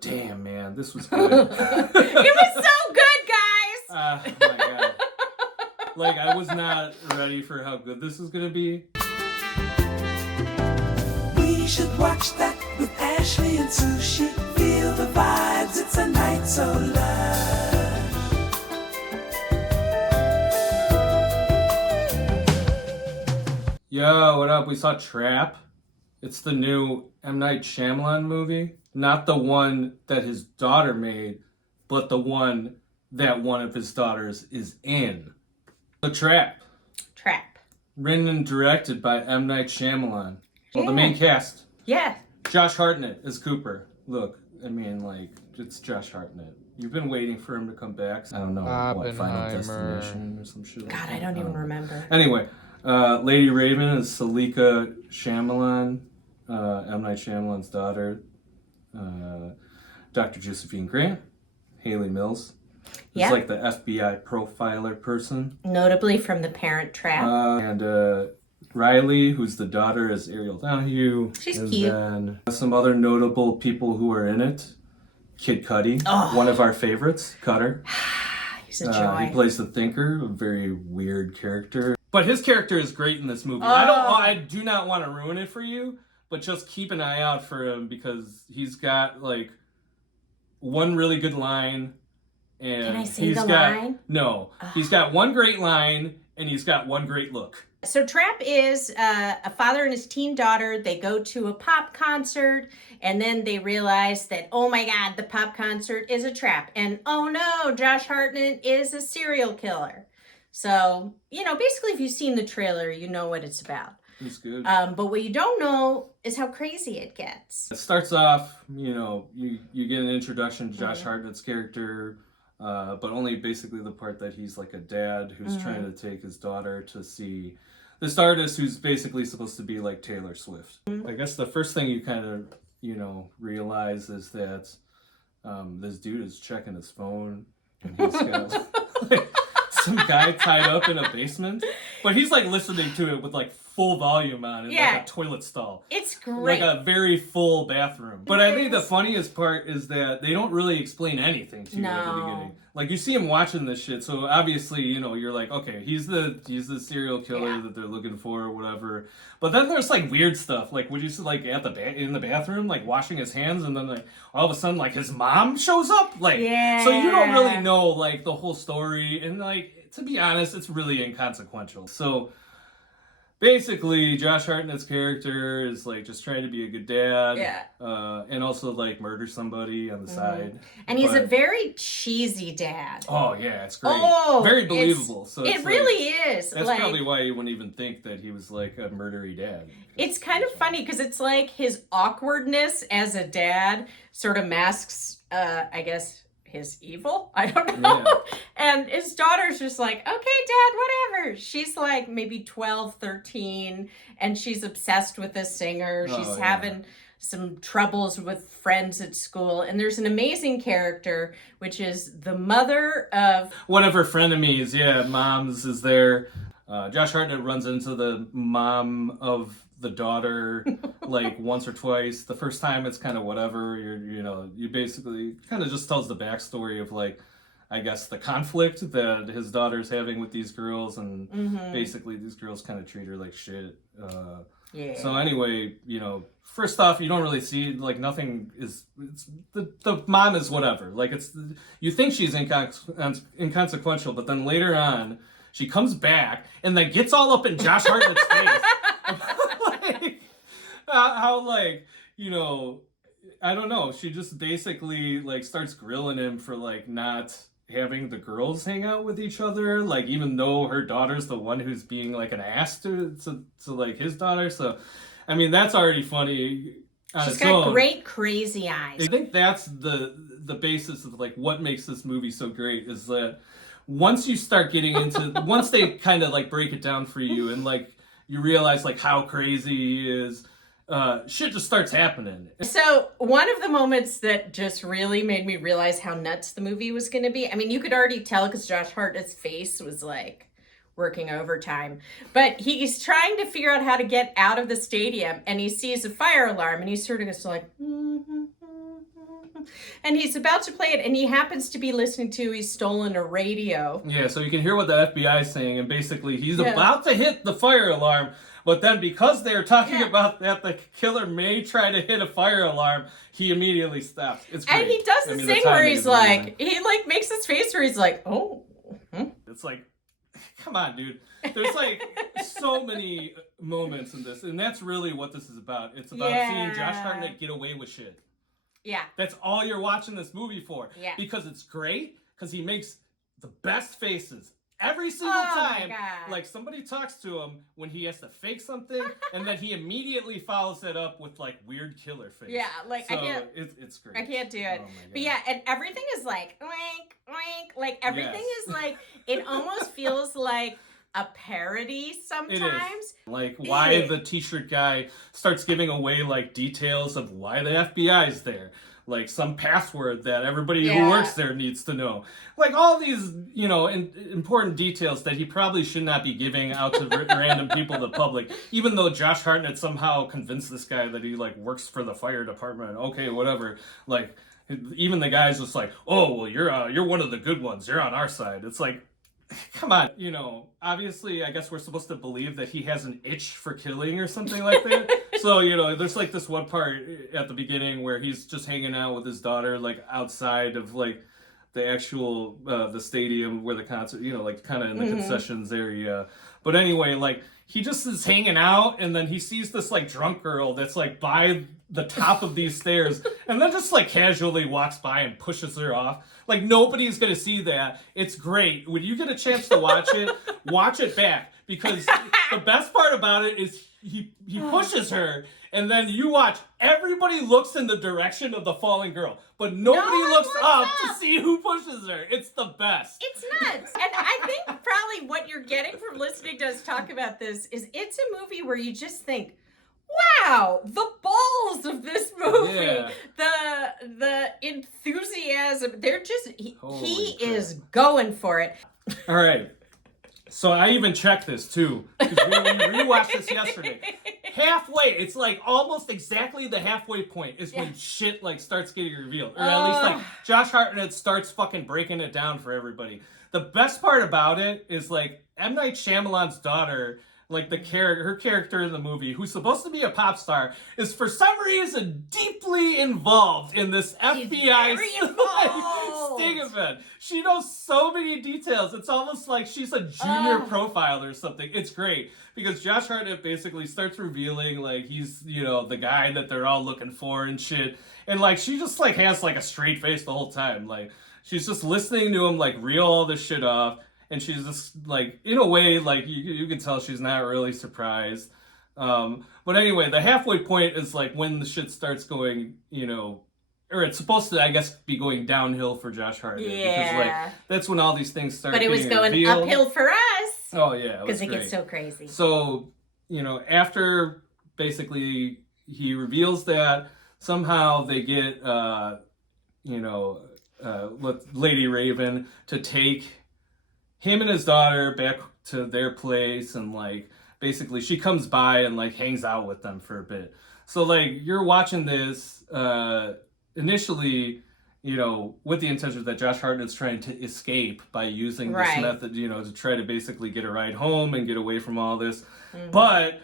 But damn, man, this was good. It was so good, guys. Oh my God. Like, I was not ready for how good this was going to be. We should watch that with Ashley and Sushi. Feel the vibes, it's a night so lush. Yo, what up? We saw Trap. It's the new M. Night Shyamalan movie. Not the one that his daughter made, but the one that one of his daughters is in. The Trap. Written and directed by M. Night Shyamalan. Well, the main cast. Yeah. Josh Hartnett is Cooper. Look, I mean, like, it's Josh Hartnett. You've been waiting for him to come back. I don't know, what, Final Destination or some shit. God, I don't even remember. Anyway, Lady Raven is Saleka Shyamalan, M. Night Shyamalan's daughter. Dr. Josephine Grant, Haley Mills. It's like the FBI profiler person. Notably from The Parent Trap. And Riley, who's the daughter, is Ariel Donahue. She's and cute. Then some other notable people who are in it. Kid Cudi, one of our favorites, Cutter. He's a joy. He plays the Thinker, a very weird character. But his character is great in this movie. I do not want to ruin it for you, but just keep an eye out for him because he's got like one really good line. And Can I see the line? No. He's got one great line and he's got one great look. So Trap is a father and his teen daughter. They go to a pop concert and then they realize that, oh my God, the pop concert is a trap. And oh no, Josh Hartnett is a serial killer. So, basically if you've seen the trailer, you know what it's about. It's good. But what you don't know is how crazy it gets. It starts off, you get an introduction to Josh Hartnett's character, but only basically the part that he's like a dad who's trying to take his daughter to see this artist who's basically supposed to be like Taylor Swift. I guess the first thing you kind of, realize is that this dude is checking his phone and he's got like, some guy tied up in a basement, but he's like listening to it with like full volume on in like a toilet stall. It's great. Like a very full bathroom. But I think the funniest part is that they don't really explain anything to you at the beginning. Like you see him watching this shit, so obviously, you're like, okay, he's the serial killer that they're looking for or whatever. But then there's like weird stuff. Like would you see like in the bathroom, like washing his hands, and then like all of a sudden like his mom shows up? Like so you don't really know like the whole story, and like to be honest, it's really inconsequential. So basically, Josh Hartnett's character is like just trying to be a good dad, and also like murder somebody on the side. And he's a very cheesy dad. Oh yeah, it's great. Oh, very believable. So it really is. That's probably why you wouldn't even think that he was like a murdery dad. It's kind of funny because it's like his awkwardness as a dad sort of masks, I guess, his evil. I don't know. Yeah. And his daughter's just like, okay, Dad, whatever. She's like maybe 12, 13, and she's obsessed with this singer. She's having some troubles with friends at school. And there's an amazing character, which is the mother of one of her frenemies. Yeah, Moms is there. Josh Hartnett runs into the mom of the daughter like once or twice. The first time it's kind of whatever. You basically kind of just tells the backstory of like, I guess the conflict that his daughter's having with these girls, and basically these girls kind of treat her like shit. So anyway, first off, you don't really see like nothing is. It's the mom is whatever. Like you think she's inconsequential, but then later on she comes back and then gets all up in Josh Hartnett's face. How I don't know. She just basically like starts grilling him for like not having the girls hang out with each other, like even though her daughter's the one who's being like an ass to like his daughter. So, I mean, that's already funny. She's got great crazy eyes. I think that's the basis of like what makes this movie so great is that once you start getting into once they kind of like break it down for you and like you realize like how crazy he is. Shit just starts happening. So one of the moments that just really made me realize how nuts the movie was going to be, I mean, you could already tell because Josh Hartnett's face was like working overtime, but he's trying to figure out how to get out of the stadium and he sees a fire alarm and he sort of goes like, And he's about to play it, and he happens to be listening to, he's stolen a radio. Yeah, so you can hear what the FBI is saying, and basically he's about to hit the fire alarm, but then because they're talking about that the killer may try to hit a fire alarm, he immediately stops. It's great. And he does the thing where he's like, he like makes this face where he's like, oh. It's like, come on, dude. There's like so many moments in this, and that's really what this is about. It's about seeing Josh Hartnett get away with shit. Yeah. That's all you're watching this movie for. Yeah. Because it's great, because he makes the best faces every single time. Like somebody talks to him when he has to fake something, and then he immediately follows it up with like weird killer face. Yeah, like so I can't. It's great. I can't do it. Oh but yeah, and everything is like oink, oink. Like everything is like, it almost feels like a parody sometimes. It is. Like why the t-shirt guy starts giving away like details of why the FBI is there. Like some password that everybody who works there needs to know. Like all these, you know, important details that he probably should not be giving out to random people, the public. Even though Josh Hartnett somehow convinced this guy that he like works for the fire department. Okay, whatever. Like even the guy's just like, oh well, you're one of the good ones. You're on our side. It's like, come on, you know, obviously, I guess we're supposed to believe that he has an itch for killing or something like that. So, you know, there's like this one part at the beginning where he's just hanging out with his daughter, like outside of like the actual, the stadium where the concert, you know, like kind of in the concessions area. But anyway, like he just is hanging out and then he sees this like drunk girl that's like by the top of these stairs and then just like casually walks by and pushes her off. Like nobody's gonna see that. It's great. When you get a chance to watch it back because the best part about it is he pushes her and then you watch everybody looks in the direction of the falling girl, but nobody looks up to see who pushes her. It's the best. It's nuts. And I think probably what you're getting from listening to us talk about this is it's a movie where you just think, wow, the balls of this movie, the enthusiasm, they're just, he is going for it. All right. So I even checked this too, because we rewatched this yesterday. Halfway, it's like almost exactly the halfway point is when shit like starts getting revealed. Or at least like Josh Hartnett starts fucking breaking it down for everybody. The best part about it is like M. Night Shyamalan's daughter, like her character in the movie, who's supposed to be a pop star, is for some reason deeply involved in this FBI sting event. She knows so many details. It's almost like she's a junior profile or something. It's great because Josh Hartnett basically starts revealing like he's, you know, the guy that they're all looking for and shit. And like she just like has like a straight face the whole time. Like she's just listening to him like reel all this shit off. And she's just, like, in a way, like, you can tell she's not really surprised. But anyway, the halfway point is, like, when the shit starts going, you know, or it's supposed to, I guess, be going downhill for Josh Hartnett. Yeah. Because, like, that's when all these things start But it was going revealed. uphill for us. Oh, yeah. Because it gets so crazy. So, you know, after, basically, he reveals that, somehow they get, you know, Lady Raven to take him and his daughter back to their place and like basically she comes by and like hangs out with them for a bit. So like you're watching this initially, you know, with the intention that Josh Hartnett's trying to escape by using this method, you know, to try to basically get a ride home and get away from all this. But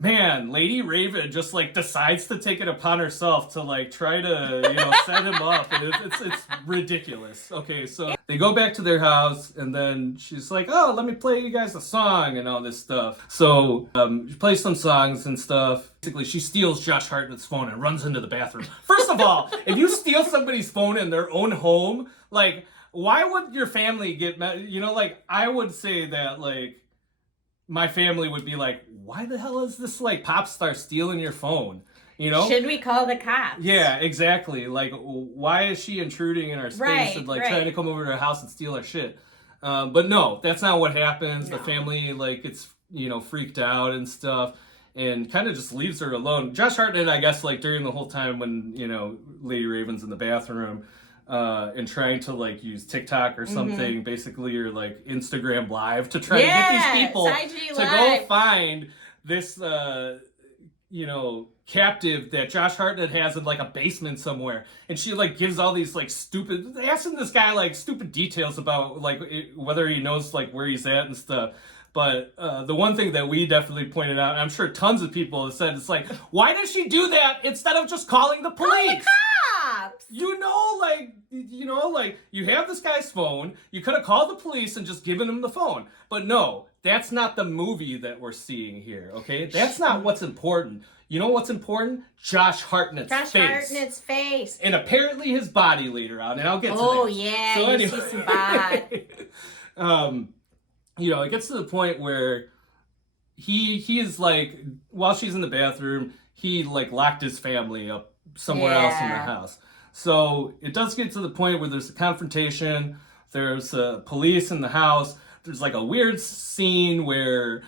man, Lady Raven just like decides to take it upon herself to like try to, you know, set him up, and it's ridiculous. Okay, so they go back to their house, and then she's like, "Oh, let me play you guys a song and all this stuff." So she plays some songs and stuff. Basically, she steals Josh Hartnett's phone and runs into the bathroom. First of all, if you steal somebody's phone in their own home, like, why would your family get mad? You know, like I would say that like. My family would be like, why the hell is this like pop star stealing your phone? You know? Should we call the cops? Yeah, exactly. Like, why is she intruding in our space and like trying to come over to our house and steal our shit? But no, that's not what happens. No. The family like gets, you know, freaked out and stuff and kind of just leaves her alone. Josh Hartnett, I guess, like during the whole time when, you know, Lady Raven's in the bathroom, and trying to like use TikTok or something, basically, or like Instagram Live to try to get these people to go find this, captive that Josh Hartnett has in like a basement somewhere, and she like gives all these like asking this guy like stupid details about like whether he knows like where he's at and stuff. But the one thing that we definitely pointed out, and I'm sure tons of people have said, it's like, why does she do that instead of just calling the police? Call the cops! Like you have this guy's phone. You could have called the police and just given him the phone. But no, that's not the movie that we're seeing here, okay? That's not what's important. You know what's important? Josh Hartnett's face. Josh Hartnett's face. And apparently his body later on, and I'll get to that. Oh, yeah, So you see some bod. It gets to the point where he is like, while she's in the bathroom, he like locked his family up somewhere else in the house. So it does get to the point where there's a confrontation. There's police in the house. There's like a weird scene where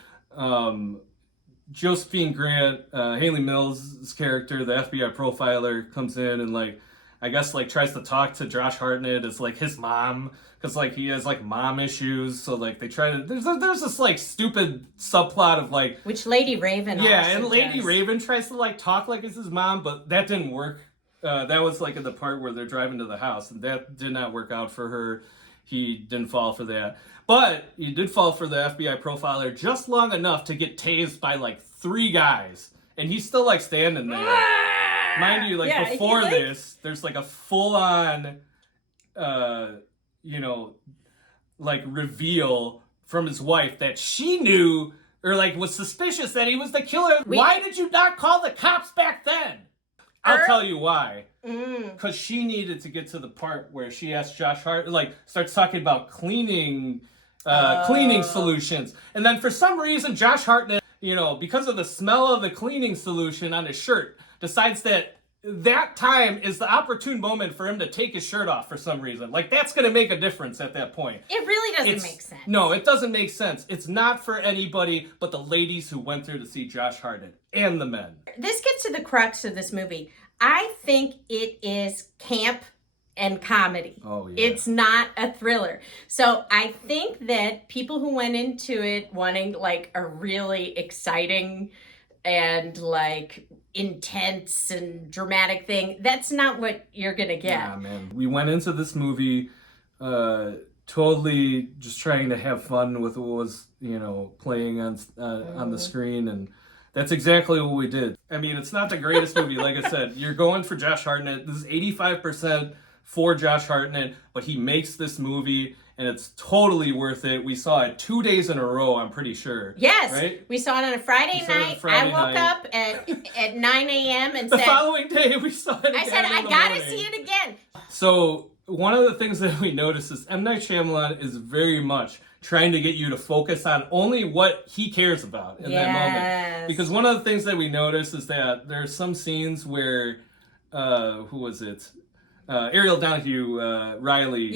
Josephine Grant, Haley Mills' character, the FBI profiler, comes in and like, I guess like tries to talk to Josh Hartnett as like his mom, because like he has like mom issues. So like they try to there's this like stupid subplot of like, which Lady Raven and Lady does. Raven tries to like talk like it's his mom, but that didn't work. That was like in the part where they're driving to the house, and that did not work out for her. He didn't fall for that. But he did fall for the FBI profiler just long enough to get tased by like 3 guys. And he's still like standing there. Mind you, like before this, there's like a full-on, like reveal from his wife that she knew or like was suspicious that he was the killer. Why did you not call the cops back then? I'll tell you why. Because she needed to get to the part where she asked Josh Hart, like, starts talking about cleaning solutions. And then for some reason, Josh Hartnett, because of the smell of the cleaning solution on his shirt, decides that time is the opportune moment for him to take his shirt off for some reason. Like, that's going to make a difference at that point. It really doesn't make sense. No, it doesn't make sense. It's not for anybody but the ladies who went there to see Josh Hartnett and the men. This gets to the crux of this movie. I think it is camp and comedy. Oh, yeah. It's not a thriller. So I think that people who went into it wanting like a really exciting and like intense and dramatic thing, that's not what you're gonna get. Yeah, man. We went into this movie totally just trying to have fun with what was, playing on the screen, and that's exactly what we did. I mean, it's not the greatest movie, like I said. You're going for Josh Hartnett. This is 85% for Josh Hartnett, but he makes this movie, and it's totally worth it. We saw it 2 days in a row, I'm pretty sure. Yes, right? We saw it on a Friday night. I woke up at 9 a.m. and the said... The following day, we saw it again. I said, I gotta see it again. So, one of the things that we noticed is M. Night Shyamalan is very much trying to get you to focus on only what he cares about in that moment. Because one of the things that we noticed is that there's some scenes where, who was it? Ariel Donahue, Riley.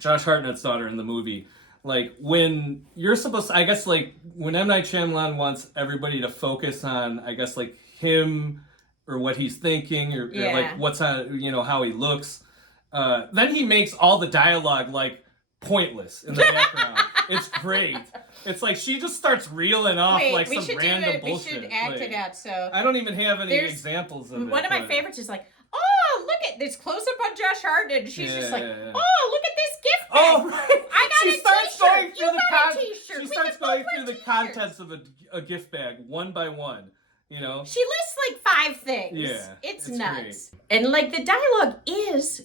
Josh Hartnett's daughter in the movie. Like, when you're supposed to, I guess, like, when M. Night Shyamalan wants everybody to focus on, I guess, like, him or what he's thinking or like, what's on, how he looks, then he makes all the dialogue, like, pointless in the background. It's great. It's like she just starts reeling off some random bullshit. We should act it out. So I don't even have any examples of it. One of my favorites is like, oh, look at this close up on Josh Hartnett. She's just like, oh, look at this gift bag. Oh, right. I got a t-shirt. You got a t-shirt. She starts going through the contents of a gift bag one by one. She lists like 5 things. Yeah, it's nuts. Great. And like the dialogue is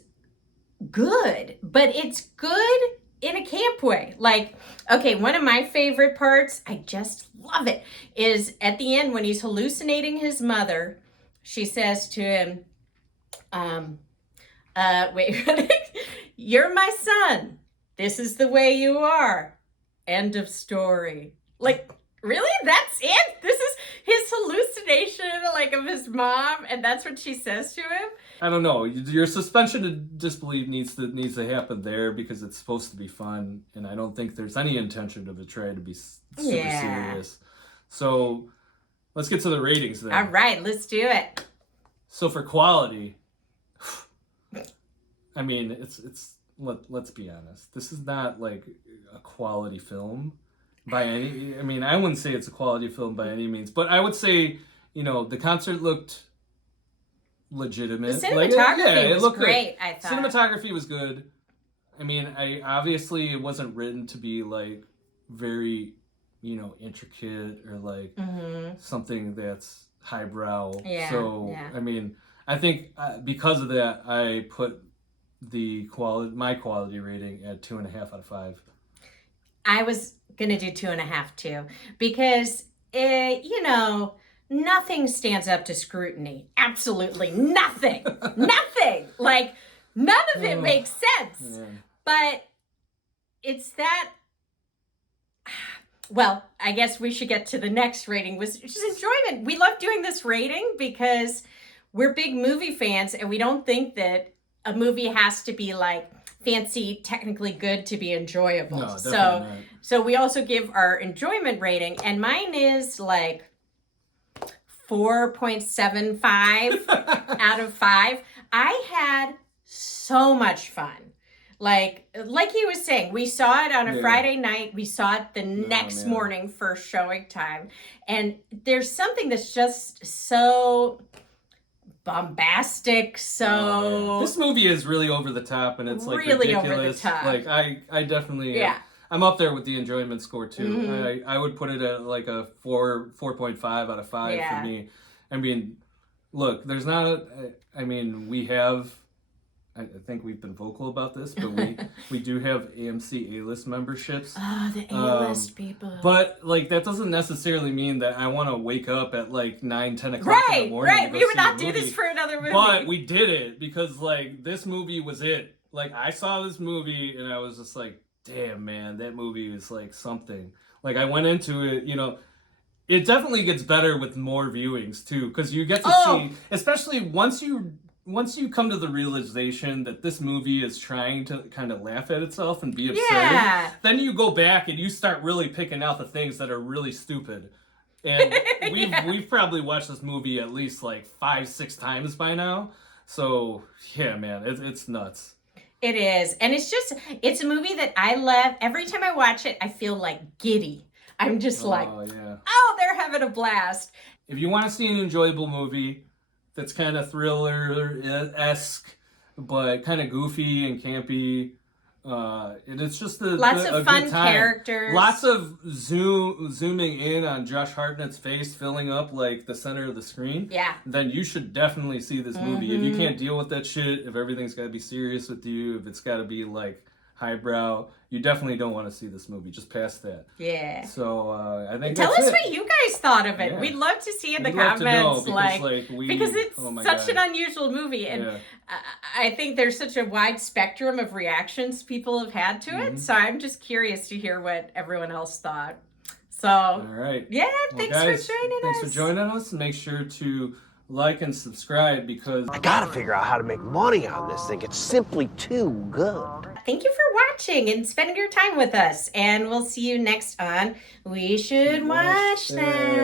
good, but it's good in a camp way. Like, okay, one of my favorite parts, I just love it, is at the end when he's hallucinating his mother. She says to him, wait, you're my son. This is the way you are. End of story. Like, really? That's it? This is his hallucination, like, of his mom, and that's what she says to him? I don't know. Your suspension of disbelief needs to happen there because it's supposed to be fun, and I don't think there's any intention to betray to be super serious. So let's get to the ratings then. All right, let's do it. So for quality, I mean, let's be honest. This is not like a quality film. by any. I mean, I wouldn't say it's a quality film by any means, but I would say, you know, the concert looked legitimate. The cinematography was looked great, good. I thought. Cinematography was good. I mean, obviously it wasn't written to be like very, you know, intricate or like something that's highbrow. Yeah, so yeah. I mean, I think because of that, I put my quality rating at 2.5 out of 5. I was gonna do 2.5 too, because you know, nothing stands up to scrutiny. Absolutely nothing. Nothing. Like none of it makes sense. Yeah. But it's that. Well, I guess we should get to the next rating, which is enjoyment. We love doing this rating because we're big movie fans, and we don't think that a movie has to be like fancy, technically good to be enjoyable. No, definitely not. So we also give our enjoyment rating, and mine is like 4.75 out of 5. I had so much fun. Like he was saying, we saw it on a Friday night. We saw it the next morning for showing time. And there's something that's just so bombastic, This movie is really over the top, and it's like really ridiculous. over the top. Like I definitely I'm up there with the enjoyment score too. I would put it at like a 4.5 out of 5 for me. I mean, look, there's not we have, I think we've been vocal about this, but we do have AMC A-list memberships. Oh, the A-list people. But like that doesn't necessarily mean that I want to wake up at like 9, 10 o'clock in the morning. Right. We would not do this for another movie. But we did it because like this movie was it. Like I saw this movie and I was just like, damn man, that movie is like something. Like I went into it, you know. It definitely gets better with more viewings too, because you get to see, especially once you come to the realization that this movie is trying to kind of laugh at itself and be absurd, then you go back and you start really picking out the things that are really stupid. And we've probably watched this movie at least like 5-6 times by now. So yeah, man, it's nuts. It is, and it's a movie that I love. Every time I watch it, I feel like giddy. I'm just they're having a blast. If you want to see an enjoyable movie that's kind of thriller-esque, but kind of goofy and campy, and it's just lots a of fun good time. characters. Lots of zooming in on Josh Hartnett's face, filling up like the center of the screen. Yeah. Then you should definitely see this movie. If you can't deal with that shit, if everything's got to be serious with you, if it's got to be like highbrow, you definitely don't want to see this movie. Just past that. Yeah. So I think tell that's us what you guys thought of it. Yeah. We'd love to see in the We'd love comments, to know, because it's such an unusual movie, and I think there's such a wide spectrum of reactions people have had to it. So I'm just curious to hear what everyone else thought. So all right. Yeah, thanks for joining us. Thanks for joining us. Make sure to like and subscribe because I gotta figure out how to make money on this thing. It's simply too good. Thank you for watching and spending your time with us. And we'll see you next on We Should Watch That.